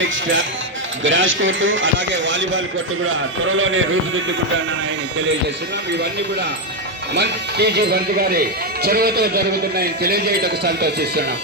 Gross court అలాగే volleyball court కూడా త్వరలోనే రూపుదిద్దుకుంటానని ఆయన తెలియజేస్తున్నాం. ఇవన్నీ కూడా మంత్రి టీజీ భరత్ గారి చొరవతో జరుగుతున్నాయని తెలియజేయటకు సంతోషిస్తున్నాం.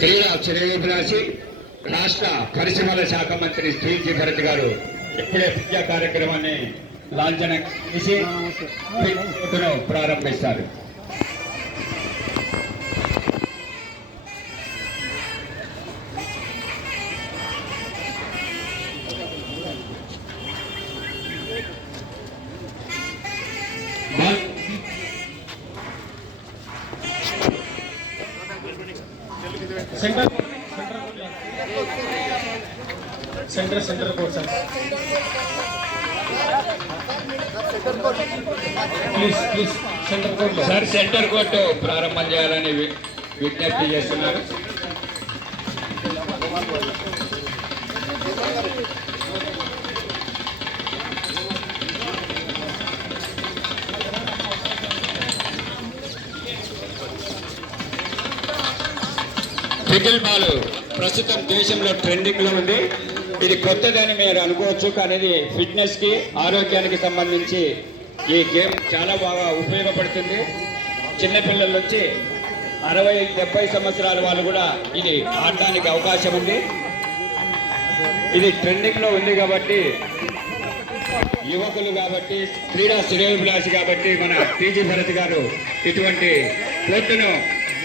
క్రీడా శ్రేయోభిలాషి రాష్ట్ర పరిశ్రమల శాఖ మంత్రి టీజీ భరత్ గారు ఇప్పుడే విద్యా కార్యక్రమాన్ని లాంఛన చేసి ప్రారంభిస్తారు. Centre court sir please centre court sir centre court ప్రారంభం చేయాలని విజ్ఞప్తి చేస్తున్నారు. పికిల్ బాల్ ప్రస్తుతం దేశంలో ట్రెండింగ్ లో ఉంది. ఇది కొత్తదని మీరు అనుకోవచ్చు, కానీ ఇది ఫిట్నెస్ కి ఆరోగ్యానికి సంబంధించి ఈ గేమ్ చాలా బాగా ఉపయోగపడుతుంది. చిన్నపిల్లల నుంచి 60-70 సంవత్సరాల వాళ్ళు కూడా ఇది ఆడడానికి అవకాశం ఉంది. ఇది ట్రెండింగ్ లో ఉంది కాబట్టి యువకులు కాబట్టి క్రీడా శ్రేయోభిలాషి కాబట్టి మన టీజీ భరత్ గారు ఇటువంటి కోర్టును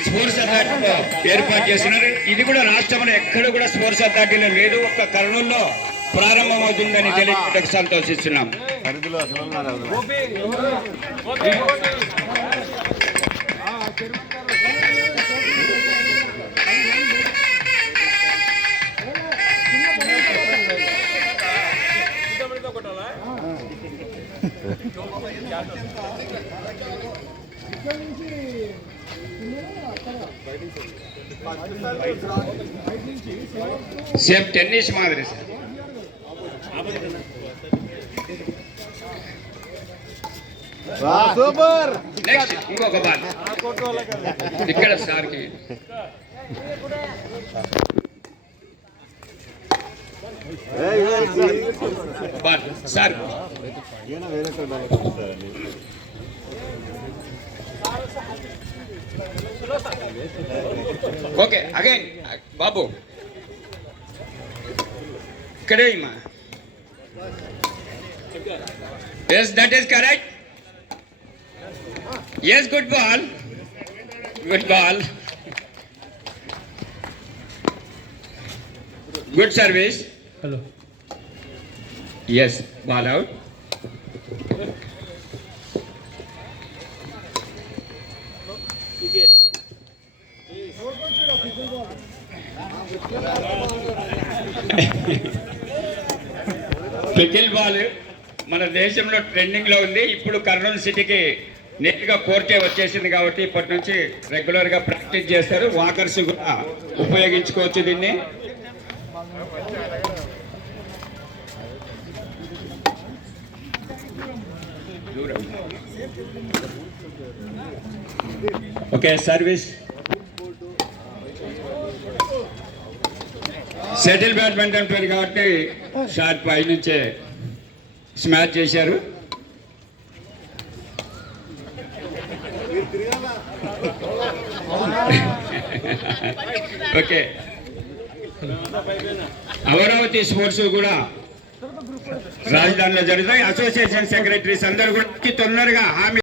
స్పోర్ట్స్ అథారిటీలో ఏర్పాటు చేస్తున్నారు. ఇది కూడా రాష్ట్రంలో ఎక్కడ కూడా స్పోర్ట్స్ అథారిటీలో లేదు, ఒక్క కర్నూలులో ప్రారంభమవుతుందని తెలియజేయడానికి సంతోషిస్తున్నాం. సేమ్ టెన్నిస్ మాదిరి సార్. సూపర్. నెక్స్ట్ ఇంకొక బాల్ ఇక్కడ సార్కి బాల్ సార్. ఓకే అగైన్ బాబు ఇక్కడే మా yes that is correct. yes good ball good service. hello yes ball out. Pickle ball మన దేశంలో ట్రెండింగ్ లో ఉంది. ఇప్పుడు కర్నూలు సిటీకి నేరుగా కోర్టే వచ్చేసింది కాబట్టి ఇప్పటి నుంచి రెగ్యులర్ గా ప్రాక్టీస్ చేస్తారు. వాకర్స్ కూడా ఉపయోగించుకోవచ్చు దీన్ని. Okay service. షటిల్ బ్యాడ్మింటన్ పేరు కాబట్టి షాట్ పై నుంచే స్మాచ్ చేశారు. ఓకే అమరావతి స్పోర్ట్స్ కూడా రాజధానిలో జరుగుతాయి. అసోసియేషన్ సెక్రటరీస్ అందరూ కూడా తొందరగా హామీ